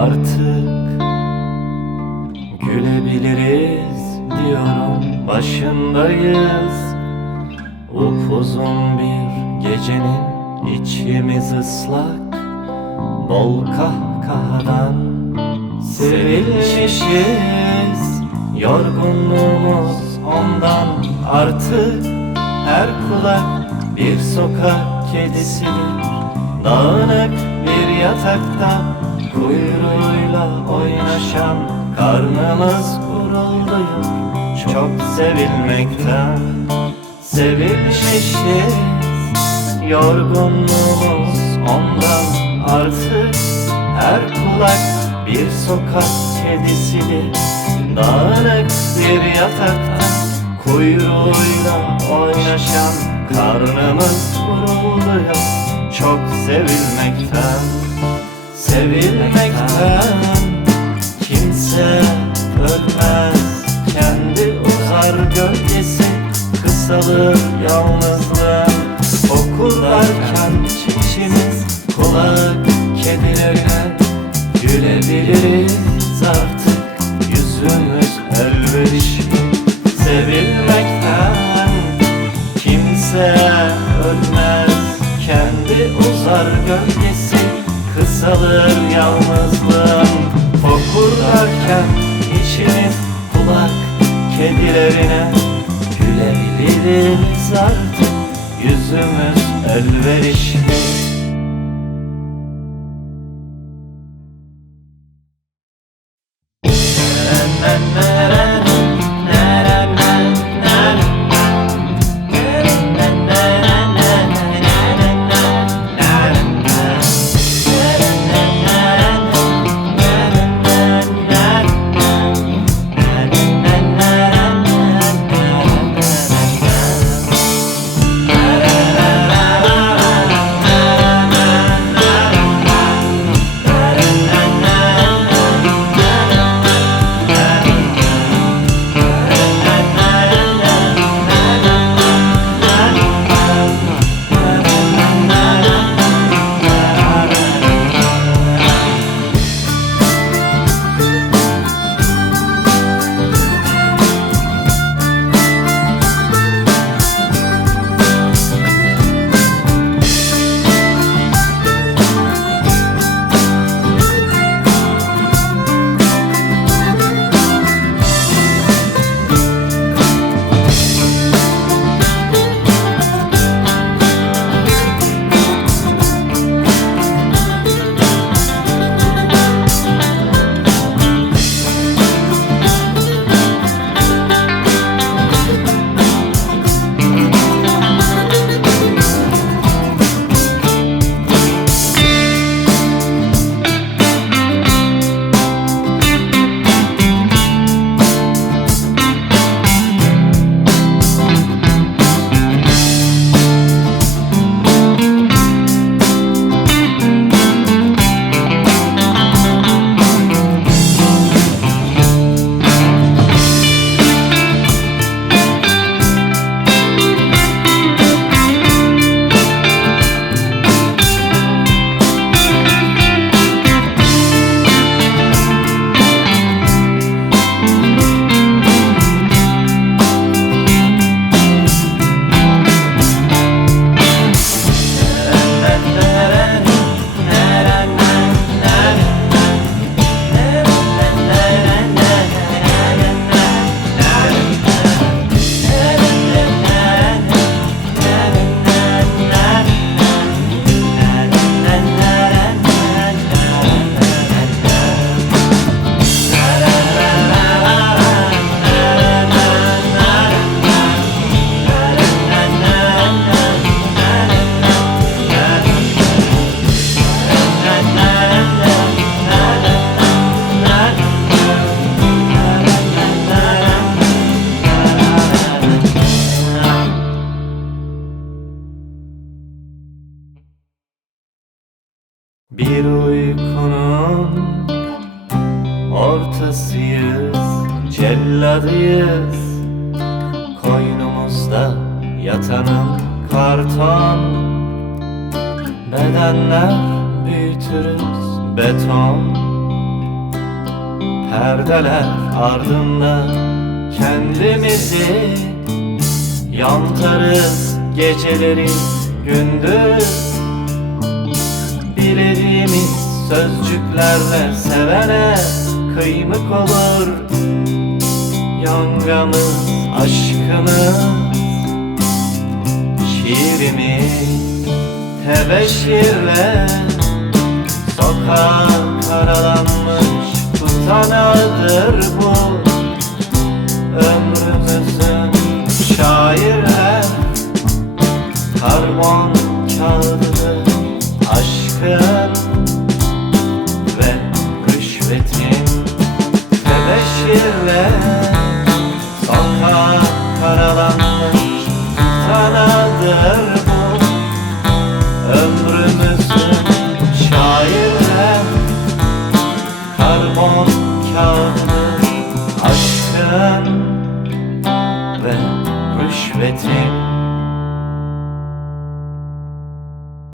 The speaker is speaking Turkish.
Artık gülebiliriz diyorum, başındayız. Upuzun bir gecenin içimiz ıslak, bol kahkahadan sevilmişiz. Yorgunluğumuz ondan, artık her kulak bir sokak kedisidir. Dağınık bir yatakta kuyruğuyla oynaşan karnımız gurulduyor çok sevilmekten. Sevilmişiz, yorgunluğumuz ondan, artık her kulak bir sokak kedisidir. Dağınık bir yatakta kuyruğuyla oynaşan karnımız gurulduyor çok sevilmekten. Sevilmekten kimse ölmez, kendi uzar gölgesi, kısalır yalnızlığın. Okurlarken içimiz kulak kedilerine, gülebiliriz artık yüzümüz elverişli. Sevilmekten kimse ölmez, kendi uzar gölgesi, kısalır yalnızlığın. Fokurlarken içimiz kulak kedilerine, gülebiliriz artık yüzümüz elverişli. Bir uykunun ortasıyız, celladıyız. Koynumuzda yatanın karton, bedenler büyütürüz beton. perdeler ardında kendimizi yontarız geceleri gündüz. Bilediğimiz sözcüklerle sevene kıymık olur yongamız, aşkımız. Şiirimiz tebeşirle sokak karalanmış tutanağıdır bu. Ömrümüzün şairler karbon kağıdıdır aşkın ve rüşvetin. Tebeşirle sokak karalanmış tutanağıdır bu. Ömrümüzün şairler karbon kağıdıdır aşkın ve rüşvetin.